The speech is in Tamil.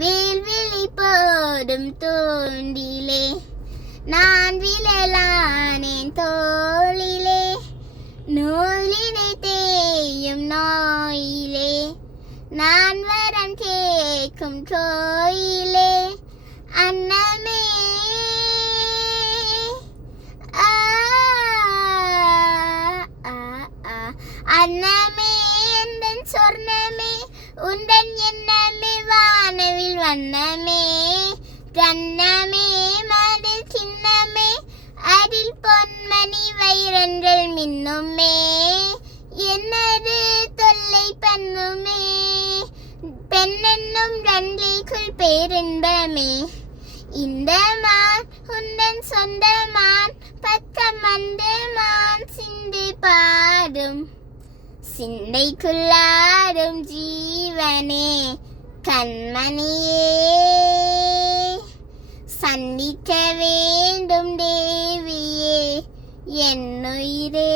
வேல்விழி போடும் தூண்டிலே நான் விழலானேன் தோளிலே நூலினை தேயும் நோயிலே நான் வரம் கேட்கும் கோயிலே அன்னமே அன்னமே எந்தன் சொர்ணமே உந்தன் எண்ணமே வானவில் வண்ணமே கண்ணமே மதில் சின்னமே அதில் பொன்மணி வைரங்கள் மின்னுமே என்னது தொல்லை பண்ணுமே பெண்ணென்னும் ரன்லிக்குள் பேரின்பமே இந்த மான் உந்தன் சொந்த மான் பக்கம் வந்து மான் சிந்து பாடும் சிந்தைக்குள்ளாடும் ஜீவனே கண்மணியே சந்திக்க வேண்டும் தேவியே என்னுயிரே.